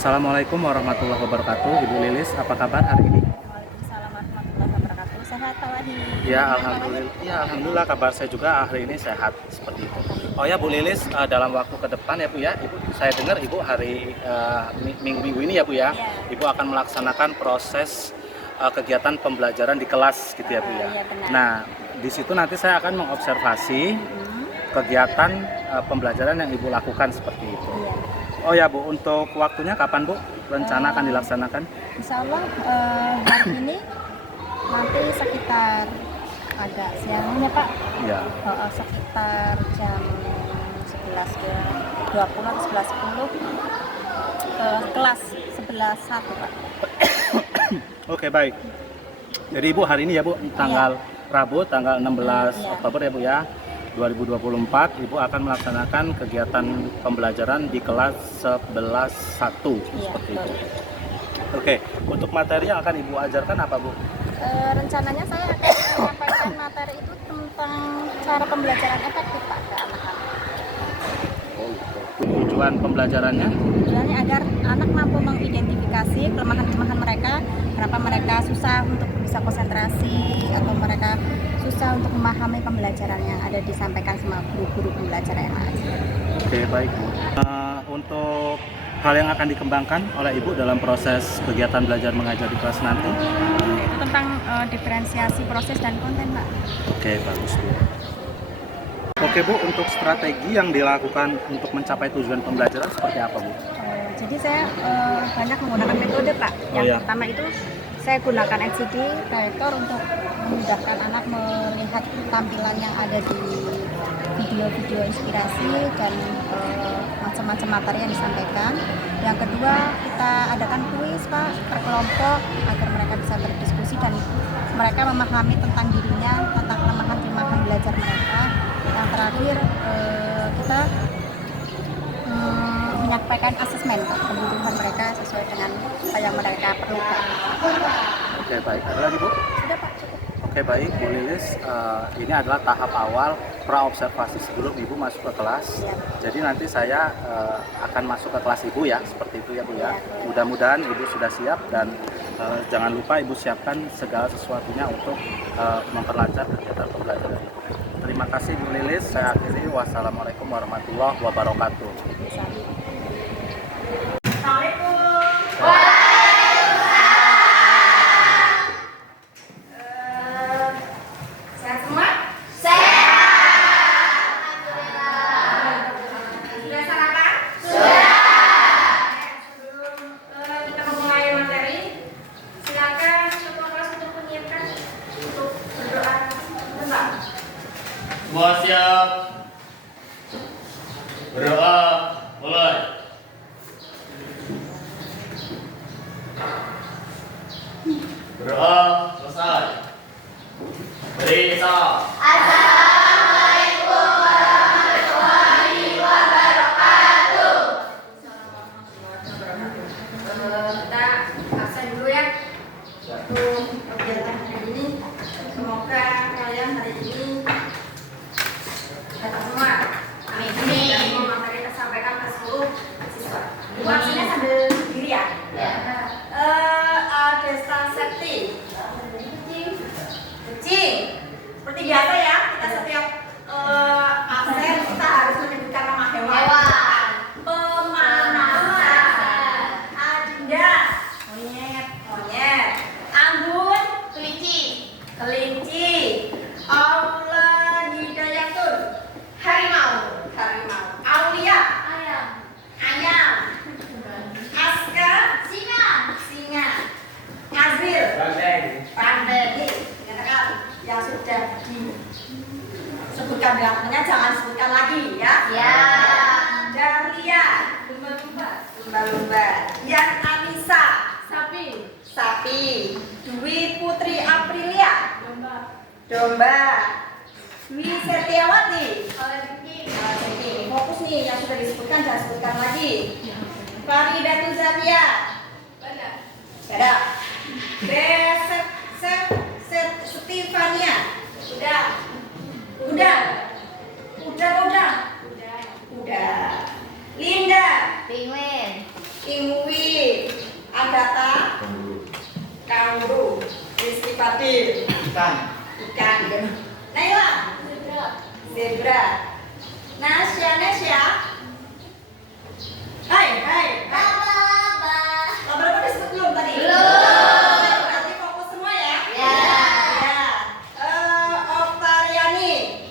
Assalamualaikum warahmatullahi wabarakatuh. Ibu Lilis, apa kabar hari ini? Waalaikumsalam warahmatullahi wabarakatuh. Sehat Pak Wahid? Alhamdulillah kabar saya juga hari ini sehat seperti itu. Oh ya Bu Lilis, dalam waktu ke depan ya Bu ya, Ibu saya dengar Ibu hari minggu-minggu ini ya Bu ya, Ibu akan melaksanakan proses kegiatan pembelajaran di kelas gitu ya Bu ya. Iya, benar. Nah, di situ nanti saya akan mengobservasi kegiatan pembelajaran yang Ibu lakukan seperti itu. Iya. Oh ya Bu, untuk waktunya kapan Bu rencana akan dilaksanakan? Insya Allah hari ini nanti sekitar agak siang ya Pak. Ya. Sekitar jam 11.20 atau 11.10 kelas 11.1 Pak. Oke, baik. Jadi Ibu hari ini ya Bu, tanggal Rabu tanggal 16 Iya. Oktober ya Bu ya, 2024 Ibu akan melaksanakan kegiatan pembelajaran di kelas 11.1 Iya, seperti itu. betul. Oke, untuk materi yang akan Ibu ajarkan apa Bu? Rencananya saya akan menyampaikan materi itu tentang cara pembelajaran efektif Pak ke anak-anak. Tujuan pembelajarannya? Tujuannya agar anak mampu mengidentifikasi kelemahan-kelemahan mereka, kenapa mereka susah untuk bisa konsentrasi atau mereka susah untuk memahami pembelajaran yang ada disampaikan sama guru-guru pembelajar yang lain. Oke, baik Bu. Untuk hal yang akan dikembangkan oleh Ibu dalam proses kegiatan belajar mengajar di kelas nanti? Itu tentang diferensiasi proses dan konten, Pak. Oke, bagus Bu. Oke Bu, untuk strategi yang dilakukan untuk mencapai tujuan pembelajaran seperti apa Bu? Jadi saya banyak menggunakan metode Pak. Yang pertama itu saya gunakan LCD proyektor untuk memudahkan anak melihat tampilan yang ada di video-video inspirasi dan macam-macam materi yang disampaikan. Yang kedua kita adakan kuis Pak per kelompok agar mereka bisa berdiskusi dan mereka memahami tentang dirinya, tentang kelemahan-kelemahan belajar mereka. Yang terakhir kita menyampaikan asesmen kebutuhan mereka sesuai dengan apa yang mereka perlukan. Oke, baik. Ada lagi Bu? Sudah Pak, cukup. Oke, baik Bu Lilis, ini adalah tahap awal pra-observasi sebelum Ibu masuk ke kelas. Ya. Jadi nanti saya akan masuk ke kelas Ibu ya, seperti itu ya Bu ya. Mudah-mudahan Ibu sudah siap dan jangan lupa Ibu siapkan segala sesuatunya untuk memperlancar kegiatan pembelajaran. Terima kasih Bu Lilis, saya akhiri. Wassalamualaikum warahmatullahi wabarakatuh. Semua siap. Berdoa mulai. Berdoa selesai. Beri salam. Assalamualaikum warahmatullahi wabarakatuh. Kita absen dulu ya untuk kegiatan hari ini. Semoga kalian hari ini dapat semua. Amin. Dan semua materi tersampaikan ke seluruh siswa. Ibu absennya sambil berdiri ya. Desta Septi. Kucing. Seperti biasa ya, kita setiap absen kita harus menyebutkan nama hewan. Pemanasan. Adinda. Monyet. Anggun. Kelinci. Aula Hidayatun. Harimau. Aulia. Ayam. Aska. Singa. Azil. Banteng. Katakan yang sudah disebutkan belakangnya jangan sebutkan lagi ya. Dahlia. Lumba-lumba. Yan Anissa. Sapi. Dwi Putri Aprilia. Domba. Dwi Setiawati. Fokus nih yang sudah disebutkan jangan sebutkan lagi. Faridatul Zakia. Ada. Stefania. Udah. Linda. Penguin. Pinguin. data, kanguru, Rizky Fadil, ikan, Naila, zebra, Nasya, Hai, laba udah disebut belum tadi? Berarti fokus semua ya? Ya. Oktariani,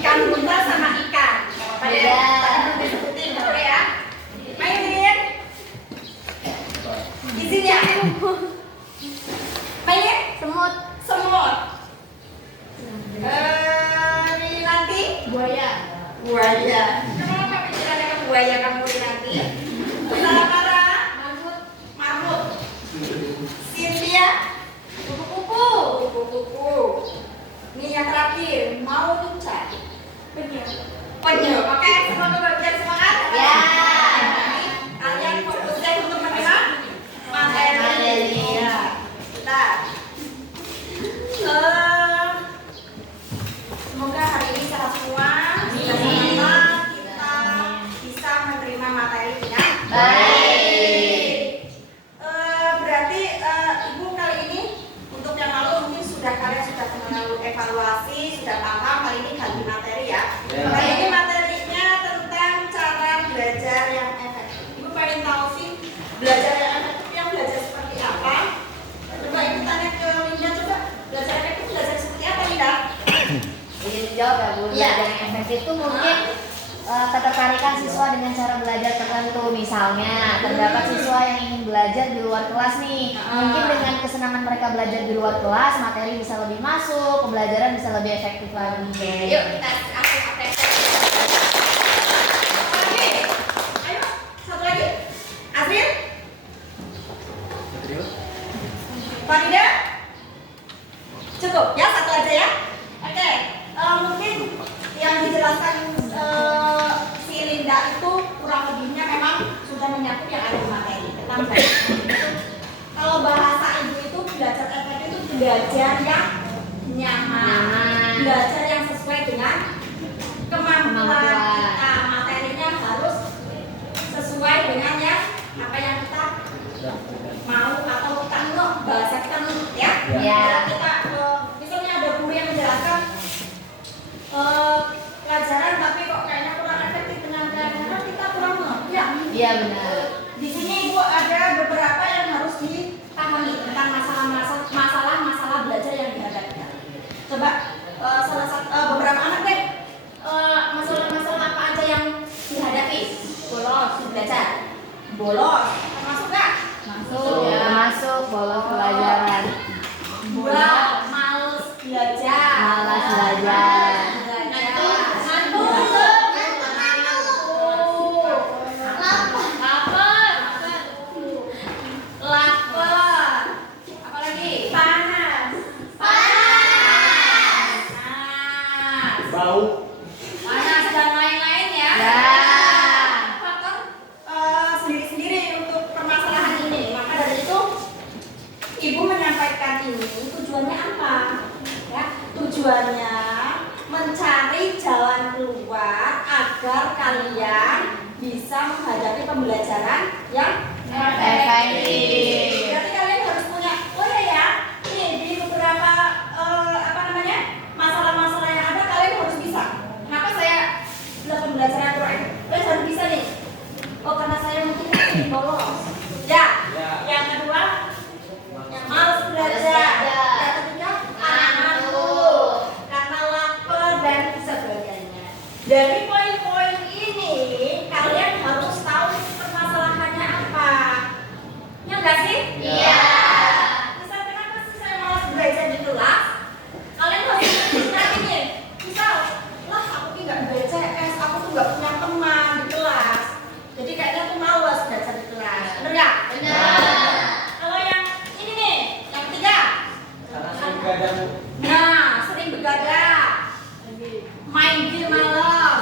ikan buntal sama ikan. Tadi belum disebutin betul ya? Mainin. Izin ya? Mainin? Semut. Rinanti? Buaya. Kenapa pikirannya ke buaya kamu Rinanti? Salamara? Marmut. Cynthia? Kupu-kupu. Ini yang terakhir, mau luncat. Penyu. Oke, semua kebagian semangat? Ya. Kalian fokusnya untuk menerima materi. Ya. Bentar. Semoga hari ini sehat semua. Sama-sama kita bisa menerima materi dengan baik. Berarti Ibu kali ini untuk yang lalu mungkin kalian sudah evaluasi, sudah paham. Kali ini ganti materi ya. Kali ini materinya tentang cara belajar yang efektif. Ibu pengen tahu sih belajar yang efektif yang belajar seperti apa? Coba Ibu tanya ke Linda, coba belajar efektif belajar seperti apa Linda? Izin jawab ya Bu. Iya. Belajar yang efektif itu mungkin ketertarikan siswa dengan cara belajar tertentu. Misalnya terdapat siswa yang ingin belajar di luar kelas nih. Mungkin dengan kesenangan mereka belajar di luar kelas, materi bisa lebih masuk, pembelajaran bisa lebih efektif lagi. Yuk kita apres. Oke. Ayo satu lagi. Azril? Farida? Cukup ya satu aja ya. Oke. Mungkin yang dijelaskan si Linda itu kurang lebihnya memang sudah menyangkut yang ada di materi tentang belajar. Kalau bahasa Ibu itu belajar efektif itu belajar yang nyaman, belajar yang sesuai dengan kemampuan kita. Materinya harus sesuai dengan yang apa yang kita mau atau kita ngerti, bahasa kita ngerti ya. Ya. Kita misalnya ada guru yang menjelaskan pelajaran tapi kok kayaknya kurang efektif penyampaiannya, kan kita kurang mengerti ya. Iya benar. Di sini Ibu ada beberapa yang harus dipahami tentang masalah belajar yang dihadapi. Coba salah satu beberapa anak deh, masalah apa aja yang dihadapi? Bolos belajar. Bolos termasuk nggak? Masuk. Ya. Masuk bolos pelajaran. Males belajar. Malas belajar. Panas dan lain-lain ya. Faktor sendiri-sendiri untuk permasalahan ini. Maka dari itu Ibu menyampaikan ini tujuannya apa? Ya, tujuannya mencari jalan keluar agar kalian bisa menghadapi pembelajaran yang Efektif. Berarti kalian harus punya, oh ya, ini di beberapa masalah-masalah yang ada kalian harus bisa. Kenapa saya bilang pembelajaran Quran? Kalian harus bisa nih. Oh karena saya mungkin bolos. Ya. Yang kedua, yang malas belajar. Yang ketiga, ngantuk karena lapar dan sebagainya. Dari poin-poin ini kalian harus tahu permasalahannya apa. Ya enggak sih? Iya. Misal kenapa sih saya malas belajar di kelas? Kalian harus berpikir nih. Misal, lah aku nggak BCS, aku tuh nggak punya teman di kelas. Jadi kayaknya aku malas belajar di kelas. Bener nggak? Benar. Kalau yang ini nih, yang ketiga. Nah, sering begadang. Main game malam.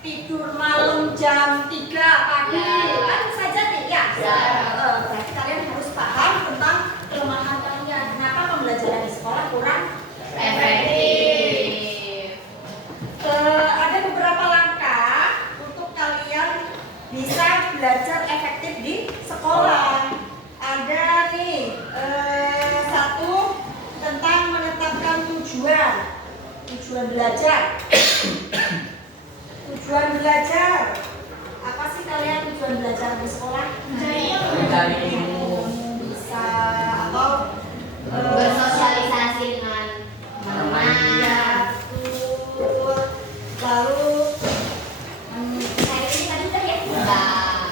Tidur malam jam 3 pagi. Kan bisa jadi ya? Berarti kalian harus paham tentang kelemahan kalian. Kenapa pembelajaran di sekolah kurang efektif? Ada beberapa langkah untuk kalian bisa belajar efektif efektif di sekolah. Ada nih satu tentang menetapkan tujuan belajar. Tujuan belajar. Apa sih kalian tujuan belajar di sekolah? Mencari ilmu. Bisa atau Bersosialisasi dengan teman. ya, betul. Lalu saya ini tadi udah ya. Nah,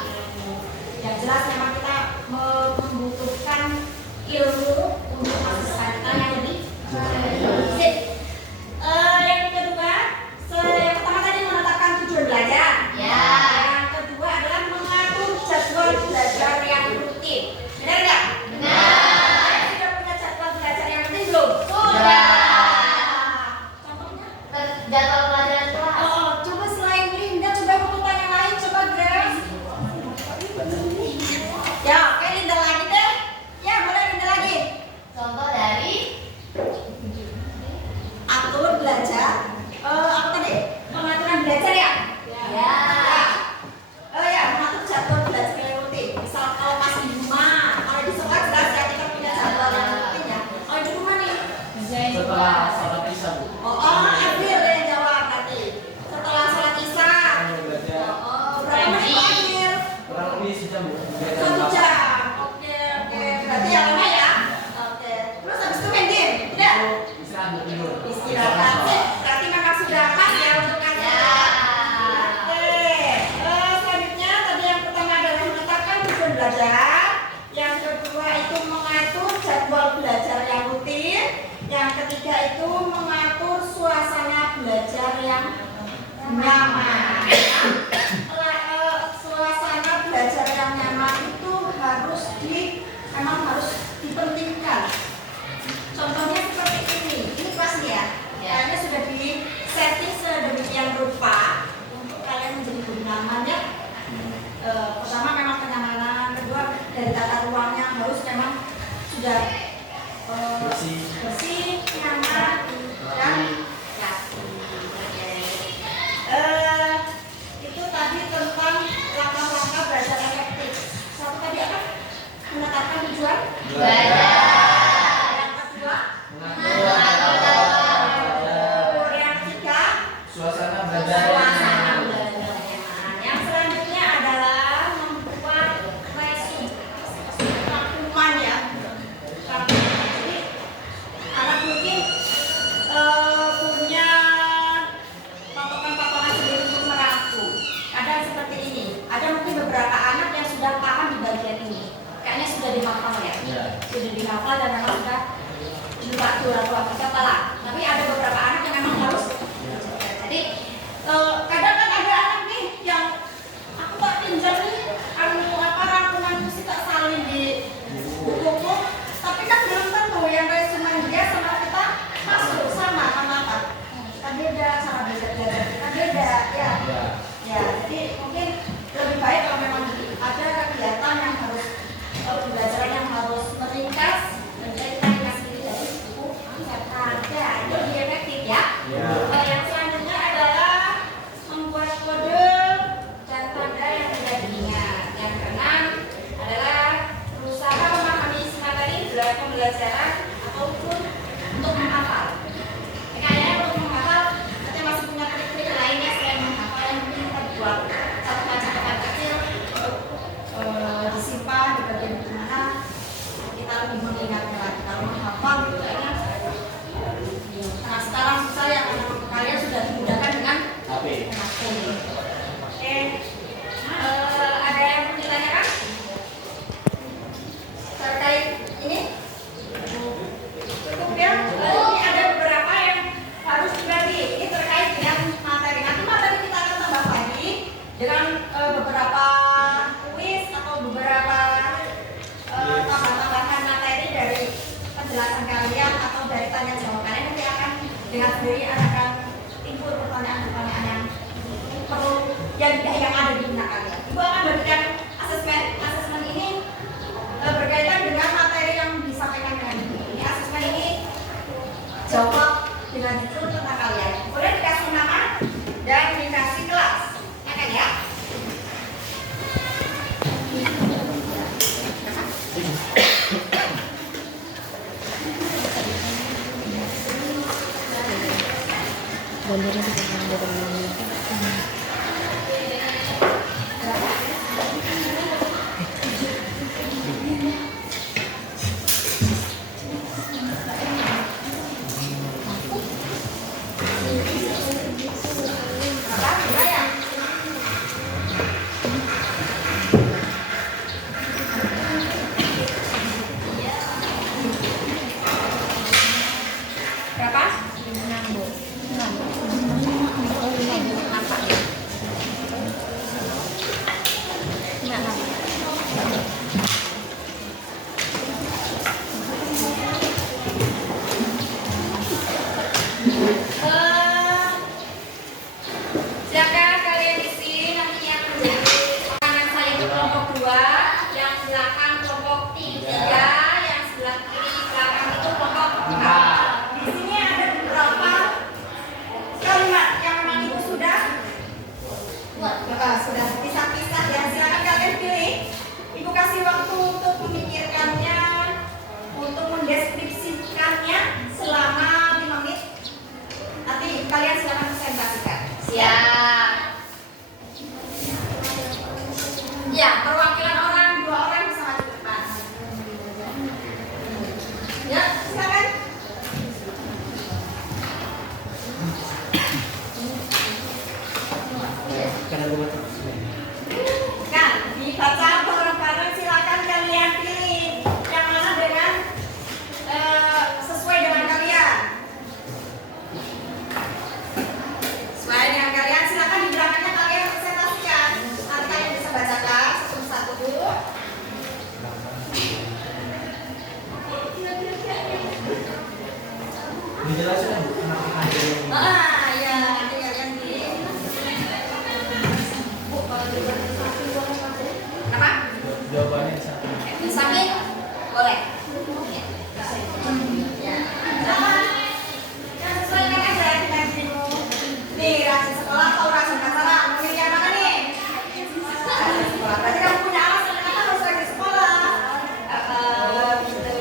Yang jelas memang kita membutuhkan ilmu untuk masa kita yang lebih sip. Yang kedua, yang pertama tadi menetapkan tujuan belajar. Ya. Yang kedua adalah mengatur jadwal belajar yang rutin. Benar nggak? Benar. Sudah punya jadwal belajar yang rutin belum? Sudah. Contohnya? Jadwal pelajaran kelas. Oh, coba selain Linda, coba bukukan yang lain, coba Grace. Ya, oke Linda lagi deh. Ya, boleh Linda lagi. Contoh dari Atur belajar. Apa tadi? Pengaturan belajar ya? ya. Oh ya, mengatur jadwal belajar yang rutin. Misal kalau pas di rumah, kalau di sekolah jelas ya kita punya jadwal yang rutin ya. Oh di rumah nih. Setelah sholat isya, Bu. Akhir yang jawab tadi. Setelah sholat isya. Berapa menit Pak akhir? Kurang lebih sejam, Bu. 1 jam. Oke. Berarti yang lama ya? Oke. Terus habis itu main game? Tidak? Istirahat tidur. Istirahat. Berarti memang sudah pas ya untuk kalian. Ya. Oke. Selanjutnya tadi yang pertama adalah menetapkan tujuan belajar. Yang kedua itu mengatur jadwal belajar yang rutin. Yang ketiga itu mengatur suasana belajar yang nyaman. Suasana belajar yang nyaman itu memang harus dipentingkan. Contohnya seperti ini kelas ya. Kayaknya sudah di setting sedemikian rupa untuk kalian menjadi lebih nyaman ya. Pertama memang kenyamanan, kedua dari tata ruangnya harus memang sudah bersih, nyaman, dan rapi. Itu tadi tentang langkah-langkah belajar efektif. Satu tadi apa? Menetapkan tujuan. Belajar. Yang kedua, Mengatur jadwal. yang ketiga, Suasana suasana belajar. Yang selanjutnya adalah membuat resume, rangkuman ya. Jadi anak mungkin punya patokan-patokan sendiri untuk merangkum. Kadang seperti ini. Ada mungkin beberapa anak yang sudah paham di bagian ini. Kayaknya sudah dihafal ya. Ya. Sudah dihafal dan memang sudah juga dua kepala. Tapi ada beberapa anak yang memang harus. Jadi kadang kan ada anak nih yang aku tak pinjam nih rangkuman musik tak salin di buku, tapi kan belum tentu yang resume dia sama kita masuk sama apa kan beda, sama belajar kita beda ya. Ya, jadi mungkin lebih baik kalau memang ada kegiatan yang harus pembelajaran yang harus meringkas dan kita dikasih dari buku yang ada. banjirnya di sini. Berapa? Siapkah kalian isi nanti yang menjadi makanan saya untuk kelompok 2, yang belakang kelompok 3, yang sebelah kiri belakang itu kelompok 4. Di sini ada beberapa kalimat yang memang itu sudah pisah-pisah ya. Silakan kalian pilih. Ibu kasih waktu untuk memikirkannya, untuk mendeskripsikannya selama 5 menit. Nanti kalian silakan presentasikan. Siap. Ya, perwakilan orang, 2 orang bisa maju ke depan. Ya, silakan. Nah, dibaca bareng-bareng, silakan kalian pilih yang mana dengan sesuai dengan kalian. Sesuai dengan kalian, silakan di belakangnya kalian presentasikan. Nanti kalian bisa bacakan satu-satu dulu. Dijelasin Bu, kenapa ada yang Ya, nanti kalian di. Apa? jawabannya di sana. Samping? Boleh. Ya. Silakan. Yang sesuai dengan aja dengan dirimu. Nih, rajin sekolah atau rajin pacaran? Memilih yang mana nih? Rajin sekolah. Berarti kamu punya alasan kenapa harus rajin sekolah. Gitu.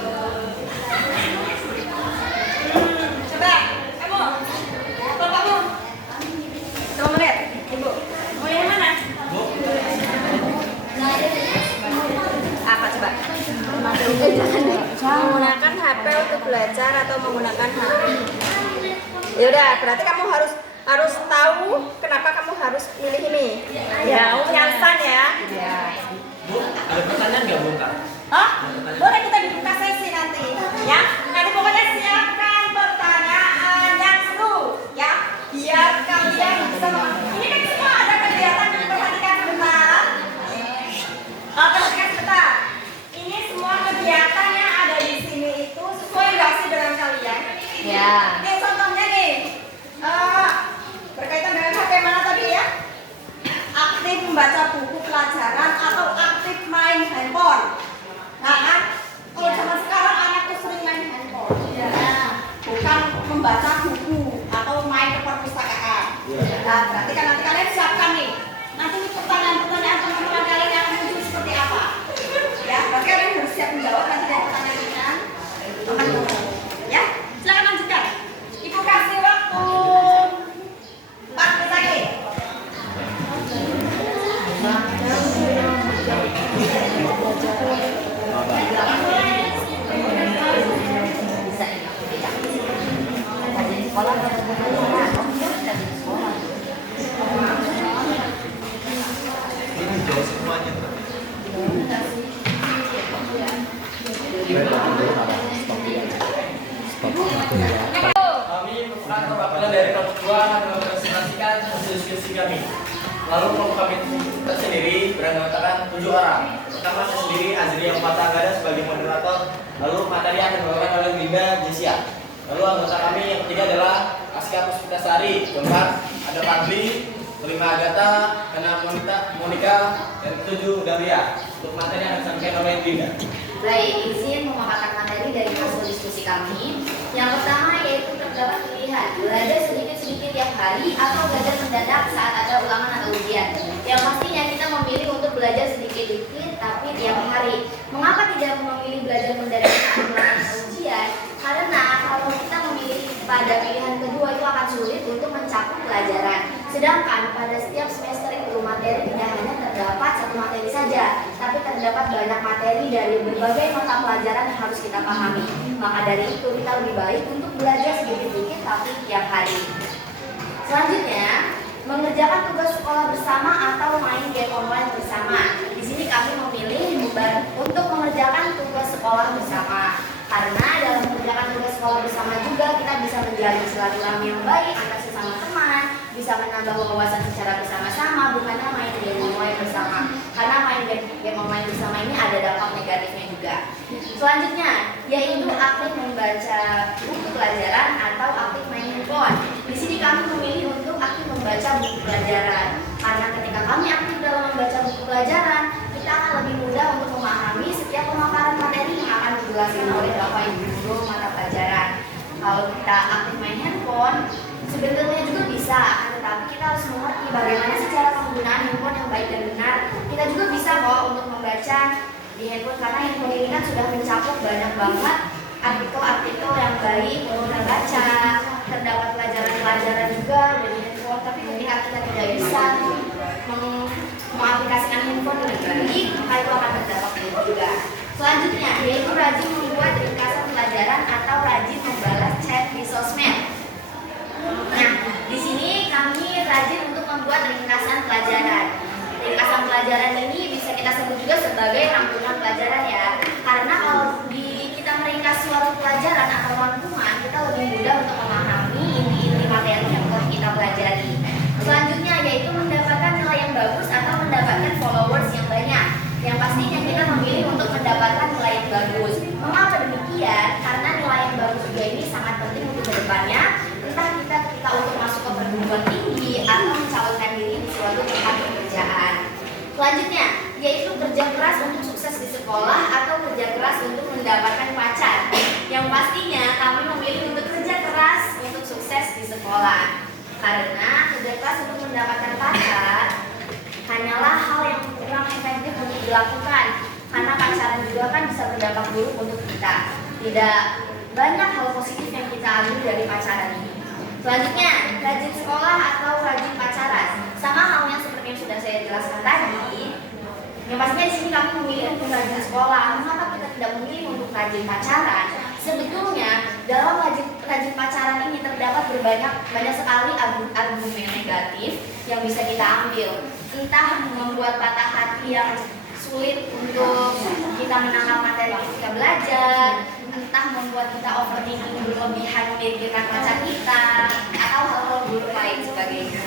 Coba, kamu. Bapakmu. 2 menit. Ibu. Mau yang mana? Bu, Apa coba? Menggunakan HP untuk belajar atau menggunakan HP? Yaudah, berarti kamu harus tahu kenapa kamu harus milih ini. Ya, punya alasan ya. Bu, ada pertanyaan nggak Bu Kak? Oh, boleh kita dibuka sesi nanti, ya. Nanti pokoknya siapkan pertanyaan yang seru, ya. Biar kalian bisa ini kan semua ada kegiatan, perhatikan sebentar. Perhatikan sebentar. Ini semua kegiatan yang ada di sini itu sesuai nggak sih dengan kalian? Ya. Nih contohnya nih, berkaitan dengan HP mana tadi ya? Aktif membaca buku pelajaran atau aktif main handphone. Nah kan, kalau zaman sekarang anak tuh sering main handphone, bukan membaca buku atau main ke perpustakaan. Nah, berarti kan nanti kalian siapkan nih. Nanti nih pertanyaan-pertanyaan teman-teman kalian yang muncul seperti apa? Ya, berarti kalian harus siap menjawab nanti dari pertanyaan teman-teman. Ya, silakan lanjutkan. Ibu kasih waktu 4 menit lagi. Bisa ini. Rajin sekolah atau rajin sekolah. Ini jauh semuanya. Kami merupakan perwakilan dari kelompok 2 akan mempresentasikan hasil diskusi kami. Lalu kelompok kami tersendiri beranggotakan 7 orang. Pertama saya sendiri Azri yang Gada sebagai moderator. Lalu materi akan dibawakan oleh Linda Jesia. Lalu anggota kami yang ketiga adalah Aska Puspitasari. Keempat ada Fadli, kelima Agatha, keenam Monika, dan ketujuh Daria. Untuk materi yang akan disampaikan oleh Linda. Baik, izin memaparkan materi dari hasil diskusi kami. Yang pertama yaitu terdapat pilihan belajar sedikit-sedikit tiap hari atau belajar mendadak saat ada ulangan atau ujian. Yang pastinya kita memilih untuk belajar sedikit-sedikit tapi tiap hari. Mengapa tidak memilih belajar mendadak saat ulangan atau ujian? Karena kalau kita memilih pada pilihan kedua itu akan sulit untuk mencakup pelajaran. Sedangkan pada setiap semester itu materi tidak hanya terdapat satu materi saja, tapi terdapat banyak materi dari berbagai mata pelajaran yang harus kita pahami. Maka dari itu kita lebih baik untuk belajar sedikit-sedikit tapi tiap hari. Selanjutnya, mengerjakan tugas sekolah bersama atau main game online bersama. Di sini kami memilih untuk mengerjakan tugas sekolah bersama. Karena dalam mengerjakan tugas sekolah bersama juga kita bisa menjalin silaturahmi yang baik antar sesama teman, bisa menambah wawasan secara bersama-sama, bukannya main game online bersama. Karena main game online bersama ini ada dampak negatifnya juga. Selanjutnya, yaitu aktif membaca buku pelajaran atau aktif main handphone. Di sini kami memilih untuk aktif membaca buku pelajaran. Karena ketika kami aktif dalam membaca buku pelajaran, kita akan lebih mudah untuk memahami setiap pemaparan materi yang akan dijelaskan oleh Bapak Ibu guru mata pelajaran. Kalau kita aktif main handphone, sebenarnya juga bisa, tetapi kita harus mengerti bagaimana sih cara penggunaan handphone yang baik dan benar. Kita juga bisa kok untuk membaca di handphone, karena handphone ini kan sudah mencakup banyak banget artikel-artikel yang baik untuk kita baca. Terdapat pelajaran-pelajaran juga dari handphone, tapi ketika kita tidak bisa mengaplikasikan handphone dengan baik, maka itu akan berdampak negatif juga. Selanjutnya, yaitu rajin membuat ringkasan pelajaran atau rajin membalas chat di sosmed. Nah, di sini kami rajin untuk membuat ringkasan pelajaran. Ringkasan pelajaran ini bisa kita sebut juga sebagai rangkuman pelajaran ya. Karena kalau kita meringkas suatu pelajaran atau rangkuman, kita lebih mudah untuk memahami inti-inti materi yang telah kita pelajari. Selanjutnya yaitu mendapatkan nilai yang bagus atau mendapatkan followers yang banyak. Yang pastinya kita memilih untuk mendapatkan nilai yang bagus. Mengapa demikian? Karena nilai yang bagus juga ini sangat penting untuk kedepannya. Entah kita ketika untuk masuk ke perguruan tinggi atau mencalonkan diri di suatu tempat pekerjaan. Selanjutnya, yaitu kerja keras untuk sukses di sekolah atau kerja keras untuk mendapatkan pacar. Yang pastinya kami memilih untuk kerja keras untuk sukses di sekolah. Karena kerja keras untuk mendapatkan pacar hanyalah hal yang kurang efektif untuk dilakukan. Karena pacaran juga kan bisa berdampak buruk untuk kita. Tidak banyak hal positif yang kita ambil dari pacaran ini. Selanjutnya, rajin sekolah atau rajin pacaran. Sama halnya seperti yang sudah saya jelaskan tadi. Yang pastinya di sini kami memilih untuk rajin sekolah. Mengapa kita tidak memilih untuk rajin pacaran? Sebetulnya dalam rajin pacaran ini terdapat banyak sekali argumen negatif yang bisa kita ambil. Entah membuat patah hati yang sulit untuk kita menangkap materi yang kita belajar, entah membuat kita overthinking berlebihan memikirkan pacar kita, atau hal-hal buruk lain sebagainya.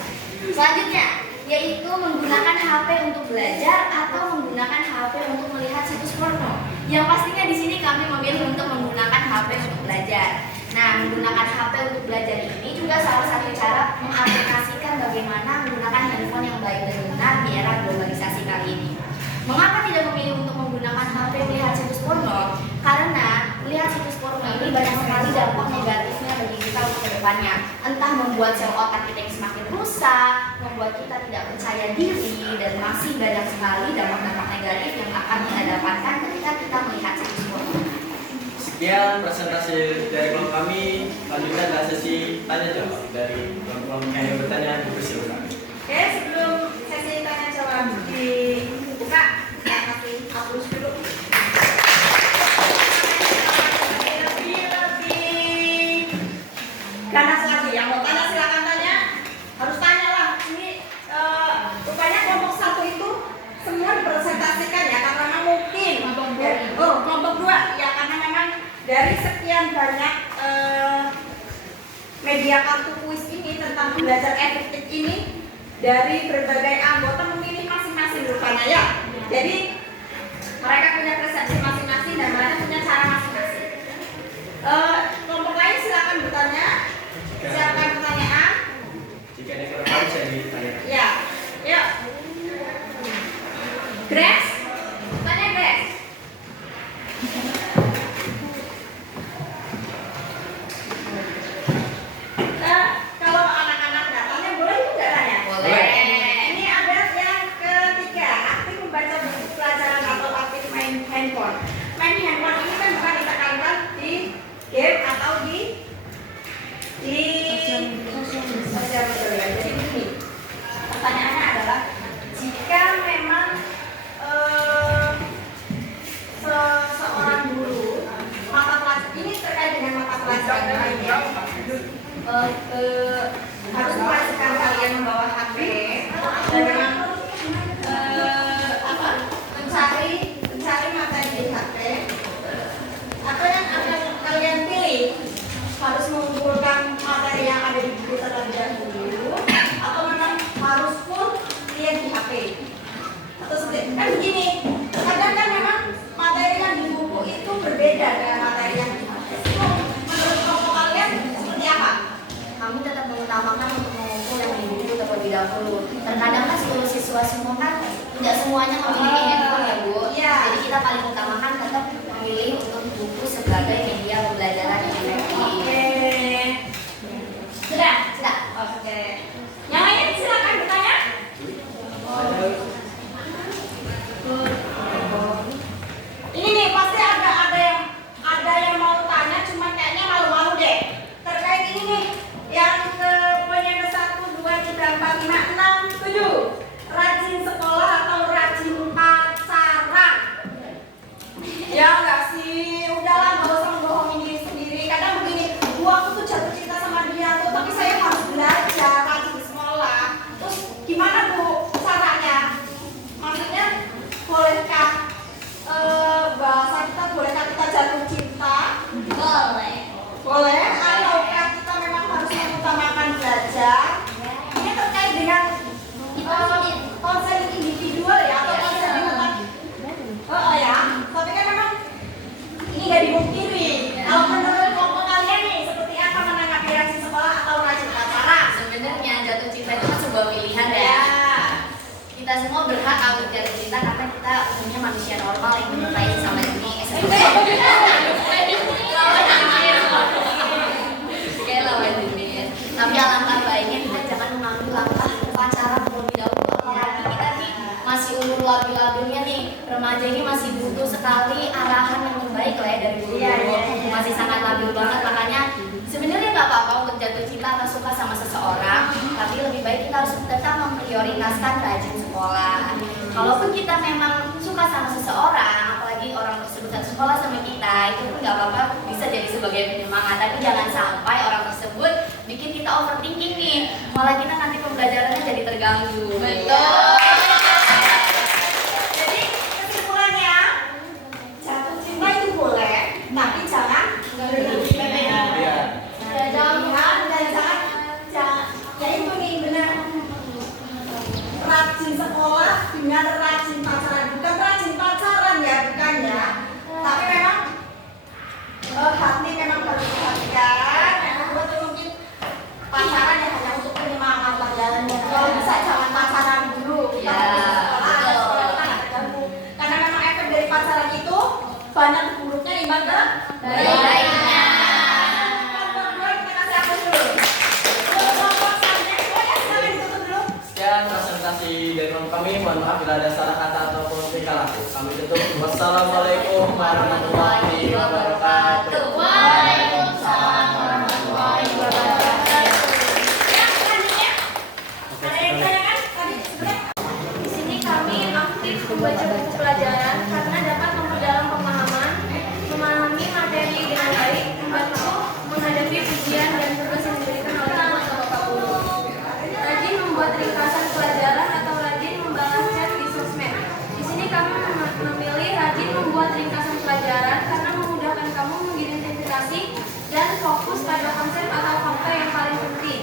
Selanjutnya, yaitu menggunakan HP untuk belajar atau menggunakan HP untuk melihat situs porno. Yang pastinya di sini kami memilih untuk menggunakan HP untuk belajar. Nah, menggunakan HP untuk belajar ini juga salah satu cara mengaplikasikan bagaimana menggunakan handphone yang baik dan benar di era globalisasi kali ini. Mengapa tidak memilih untuk menggunakan HP melihat situs porno? Karena melihat situs porno ini banyak sekali dampak negatifnya bagi kita untuk kedepannya. Entah membuat sel otak kita yang semakin rusak, membuat kita tidak percaya diri, dan masih banyak sekali dampak-dampak negatif yang akan kita dapatkan ketika kita melihat situs porno. Sekian presentasi dari kelompok kami. Selanjutnya adalah sesi tanya jawab dari kelompok yang bertanya. Dipersilakan. Oke, sebelum sesi tanya jawab dibuka, saya kasih hapus dulu. Lebih ganas lagi. Yang mau tanya silakan tanya. Harus tanya lah. Ini rupanya kelompok 1 itu semua dipresentasikan ya, karena memang mungkin kelompok 2 ya, karena memang dari sekian banyak media kartu kuis ini tentang belajar efektif ini, dari berbagai anggota memilih masing-masing rupanya ya. Jadi mereka punya persepsi masing-masing dan mereka punya cara masing-masing. Kelompok lain silakan bertanya. Silakan pertanyaan. Jika ada kurang bisa ditanya. Ya, yuk. Grace, tanya Grace. Kalau anak-anak nggak tanya, boleh juga tanya? Boleh. Ini ada yang ketiga, aktif membaca buku pelajaran atau aktif main handphone. Main handphone ini kan bukan ditekankan di game atau di Kan begini, kadang kan memang materi yang di buku itu berbeda dengan materi yang di podcast. Itu menurut kelompok kalian seperti apa? Kami tetap mengutamakan untuk mengumpul yang di buku terlebih dahulu. Terkadang kan seluruh siswa semua kan tidak semuanya memiliki handphone ya Bu. Iya. Jadi kita paling utamakan tetap memilih untuk buku sebagai media pembelajaran yang efektif. Oke. Sudah? Sudah. Oke. Yang lain silakan bertanya. Ini nih pasti ada yang mau tanya, cuma kayaknya malu-malu deh. Terkait ini nih, yang ke poin yang ke 1, 2, 3, 4, 5, 6, 7. Rajin sekolah atau rajin pacaran? Ya enggak sih, udahlah nggak usah membohongin diri sendiri. Kadang begini, aku tuh jatuh cinta sama dia tuh, tapi saya harus belajar rajin di sekolah. Terus gimana Bu caranya? Maksudnya bolehkah bahasa kita bolehkah kita jatuh cinta? Boleh. Boleh. Ataukah kita memang harus mengutamakan belajar? Ini terkait dengan konseling individual ya atau konseling tentang ya. Tapi kan memang ini nggak dimungkiri. Kalau menurut kelompok kalian nih, seperti apa menanggapi rajin sekolah atau rajin pacaran? Sebenarnya jatuh cinta itu kan sebuah pilihan ya. Kita semua berhak untuk jatuh cinta karena kita umumnya manusia normal yang menyukai sama ini. Lawan jenis. Tapi alangkah baiknya kita jangan mengambil langkah pacaran terlebih dahulu. Apalagi kita nih masih umur labil-labilnya nih, remaja ini masih butuh sekali arahan yang terbaik lah ya dari guru. Masih sangat labil banget, makanya sebenarnya nggak apa-apa untuk jatuh cinta atau suka sama seseorang, tapi lebih baik kita harus tetap memprioritaskan rajin sekolah. Kalaupun kita memang suka sama seseorang, apalagi orang tersebut satu sekolah sama kita, itu pun nggak apa-apa, bisa jadi sebagai penyemangat. Tapi jangan sampai orang tersebut bikin kita overthinking nih, malah kita nanti pembelajarannya jadi terganggu. Betul. Jadi kesimpulannya, jatuh cinta itu boleh, tapi jangan berlebihan. Dan jangan ya itu nih benar. Rajin sekolah dengan rajin pacaran, bukan rajin pacaran ya, bukan ya. Tapi memang hati memang harus diperhatikan. Memang betul mungkin pacaran ya hanya untuk penyemangat jalannya. Kalau bisa jangan pacaran dulu. Kita sekolah terganggu. Karena memang efek dari pacaran itu banyak buruknya imbang ke Baiknya. Sekian presentasi dari kelompok kami. Mohon maaf bila ada salah kata ataupun tingkah laku. Kami tutup. Wassalamualaikum warahmatullahi wabarakatuh. Waalaikumsalam warahmatullahi wabarakatuh. Ada yang tanyakan tadi sebenarnya? Di sini kami aktif membaca buku pelajaran karena dapat memperdalam pemahaman, memahami materi dengan baik, membantu menghadapi ujian dan tugas yang diberikan oleh ibu atau bapak guru. Rajin membuat ringkasan pelajaran atau rajin membalas chat di sosmed. Di sini kami memilih rajin membuat ringkasan pelajaran karena memudahkan kamu mengidentifikasi dan fokus pada konsep atau fakta yang paling penting.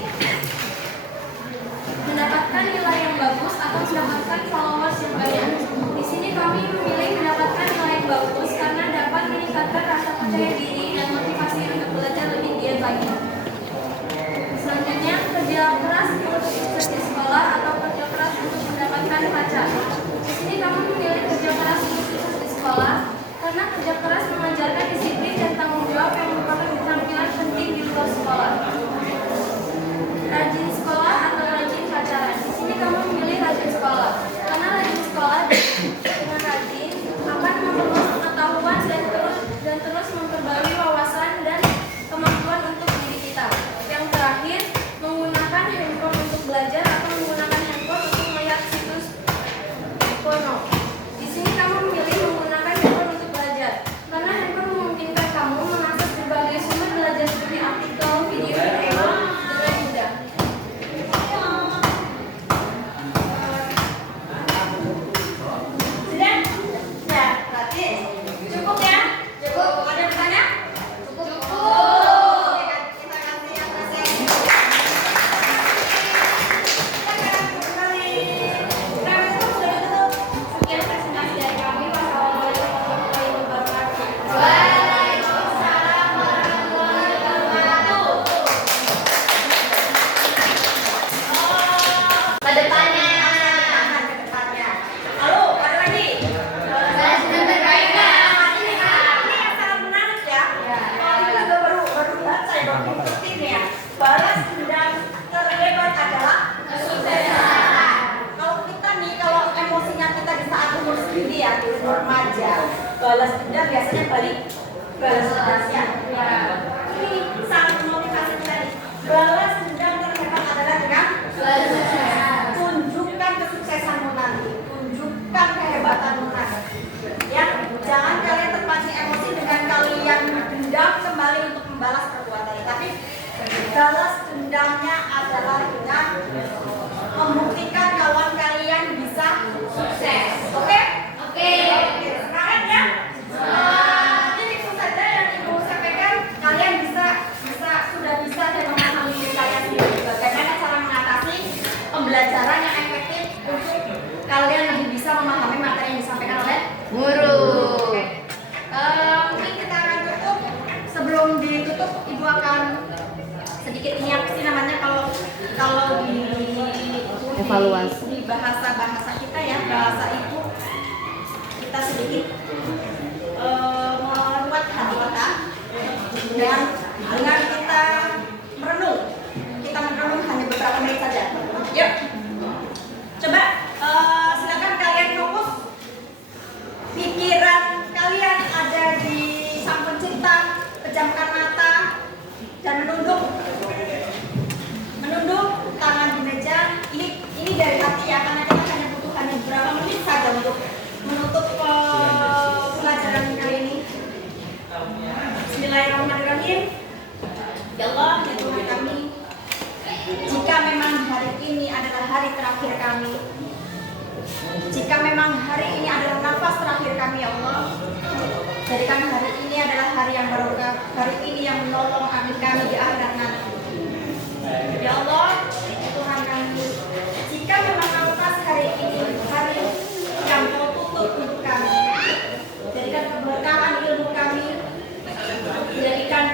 Mendapatkan nilai yang bagus atau mendapatkan followers yang banyak. Di sini kami memilih mendapatkan nilai yang bagus karena dapat meningkatkan rasa percaya diri dan motivasi untuk belajar lebih giat lagi. Selanjutnya, kerja keras untuk sukses di sekolah atau kerja keras untuk mendapatkan pacar. Di sini kami memilih kerja keras untuk sukses di sekolah karena kerja keras mengajarkan disiplin dan tanggung jawab yang merupakan keterampilan penting di luar sekolah. Rajin sekolah atau rajin pacaran. Di sini kamu memilih rajin sekolah karena rajin sekolah dengan rajin balas dendam biasanya balas dendam ya. Ini sangat motivasi tadi. Balas dendam terhebat adalah dengan balas dendam. Tunjukkan kesuksesanmu nanti, tunjukkan kehebatanmu nanti. Ya, jangan kalian terpancing emosi dengan kalian dendam kembali untuk membalas perbuatannya, tapi balas dendamnya adalah dengan membuktikan kawan kalian bisa sukses. Oke? Oke. Semangat ya. Jadi itu saja yang ibu sampaikan. Kalian sudah bisa dan memahami diri kalian sendiri. Bagaimana cara mengatasi pembelajaran yang efektif untuk kalian lebih bisa memahami materi yang disampaikan oleh Guru. Oke. Mungkin kita akan tutup. Sebelum ditutup, ibu akan sedikit ini apa sih namanya kalau di Evaluasi. di bahasa kita ya, bahasa ibu kita sedikit membuat hati kita dan dengan kita merenung hanya beberapa menit saja. Yuk, coba silakan kalian fokus pikiran kalian ada di Sang Pencipta, pejamkan mata dan menunduk tangan di meja. Ini dari hati ya, karena kita hanya butuh beberapa menit saja untuk menutup pelajaran kali ini. Bismillahirrahmanirrahim. Ya Allah, ya Tuhan kami, jika memang hari ini adalah hari terakhir kami, jika memang hari ini adalah nafas terakhir kami, ya Allah, jadikan hari ini adalah hari yang barokah, hari ini yang menolong kami di akhirat nanti. Ya Allah, ya Tuhan kami, jika memang nafas hari ini hari yang kau tutup untuk kami, jadikan keberkahan ilmu kami, jadikan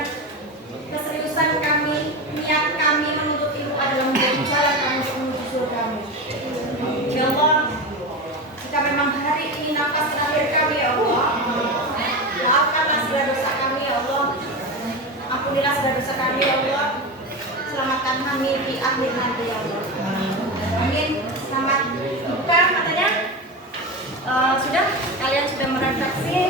keseriusan kami, niat kami menuntut ilmu adalah menjadi jalan kami untuk menuju surga kami. Ya Allah, jika memang hari ini nafas terakhir kami, ya Allah, maafkanlah segala dosa kami, ya Allah, ampunilah segala dosa kami, ya Allah, selamatkan kami di akhir nanti, ya Allah. Amin. Selamat buka matanya. Sudah, kalian sudah merefleksi